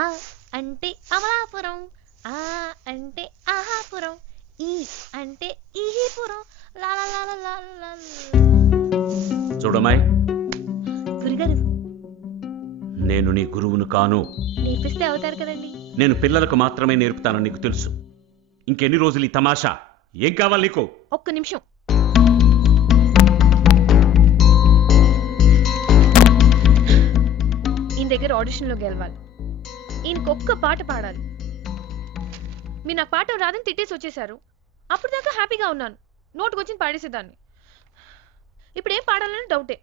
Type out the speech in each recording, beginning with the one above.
ఆ అంటే అమలాపురం, ఆ అంటే ఆహాపురం, ఈ అంటే ఈపురం. చూడమ్మాయి, గురుగారు నేను నీ గురువును కాను. నేర్పిస్తే అవుతారు కదండి. నేను పిల్లలకు మాత్రమే నేర్పుతానని నీకు తెలుసు. ఇంకెన్ని రోజులు ఈ తమాషా? ఏం కావాలి నీకు? ఒక్క నిమిషం. ఈయన దగ్గర ఆడిషన్లో గెలవాలి. ఈయనకు ఒక్క పాట పాడాలి. మీరు నాకు పాట రాదని తిట్టేసి వచ్చేసారు. అప్పుడు దాకా హ్యాపీగా ఉన్నాను, నోటుకొచ్చింది పాడేసేదాన్ని. ఇప్పుడు ఏం పాడాలని డౌటే.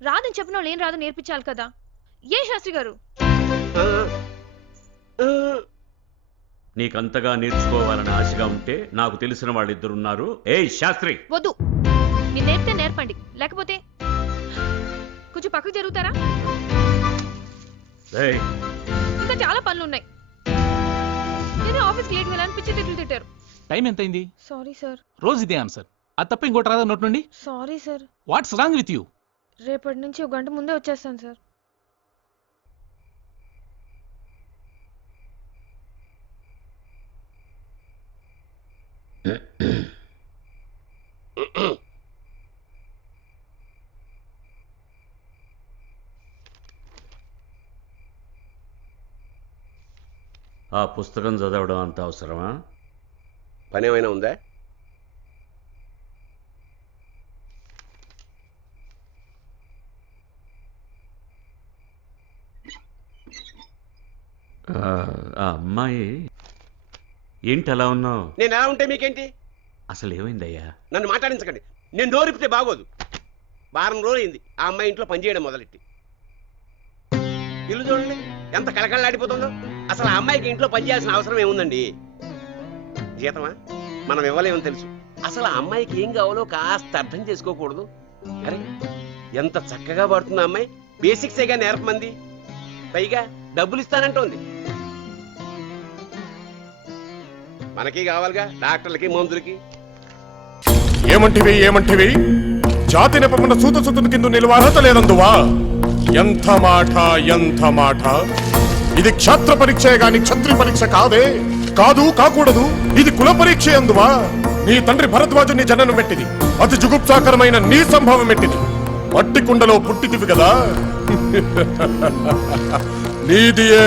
రాదని చెప్పిన వాళ్ళు ఏం రాదో నేర్పించాలి కదా. ఏ శాస్త్రి గారు? నీకంతగా నేర్చుకోవాలని ఆశగా ఉంటే నాకు తెలిసిన వాళ్ళిద్దరున్నారు. ఏయ్ శాస్త్రి! వద్దు, మీరు నేర్పితే నేర్పండి, లేకపోతే కొంచెం పక్కకు జరుగుతారా? ఇంకా చాలా పనులు ఉన్నాయి. నేనే ఆఫీస్కి లేట్ వెళ్ళాలని పిచ్చి తిట్లు తిట్టారు. టైం ఎంతైంది? Sorry sir. రోజు ఇదే ఆన్సర్. అది తప్ప ఇంకోటి రాదా నోట్ నుండి? Sorry sir. What's wrong with you? రేపటి నుంచి 1 గంట ముందే వచ్చేస్తాను సార్. ఆ పుస్తకం చదవడం అంత అవసరమా? పని ఏమైనా ఉందా? ఆ అమ్మాయి ఏంటి అలా ఉన్నావు? నేను ఎలా ఉంటే మీకేంటి? అసలు ఏమైందయ్యా? నన్ను మాట్లాడించకండి. నేను డోరిపితే బాగోదు. వారం రోజులు అయింది ఆ అమ్మాయి ఇంట్లో పనిచేయడం మొదలెట్టి. ఇల్లు చూడండి ఎంత కళకళలాడిపోతుందో. అసలు ఆ అమ్మాయికి ఇంట్లో పనిచేయాల్సిన అవసరం ఏముందండి? జీతమా మనం ఇవ్వలేమని తెలుసు. అసలు ఆ అమ్మాయికి ఏం కావాలో కాస్త అర్థం చేసుకోకూడదు? అరే ఎంత చక్కగా పడుతుంది ఆ అమ్మాయి. బేసిక్స్ ఏగా నేర్పమంది, పైగా డబ్బులు ఇస్తానంటోంది. మనకి కావాలిగా డాక్టర్లకి మందులకి. ఏమంటివి జాతి నెపమున్న సూత సుతుని కింద నిలువ అర్హత లేదందువా? ఎంత మాట! ఇది క్షాత్ర పరీక్షే గాని క్షత్రి పరీక్ష కాదే. కాదు, కాకూడదు. ఇది కుల పరీక్ష అందువా? నీ తండ్రి భరద్వాజుని జననం పెట్టింది. అతి జుగుప్సాకరమైన నీ సంభవం పెట్టింది. మట్టి కుండలో పుట్టితివి కదా. నీదియే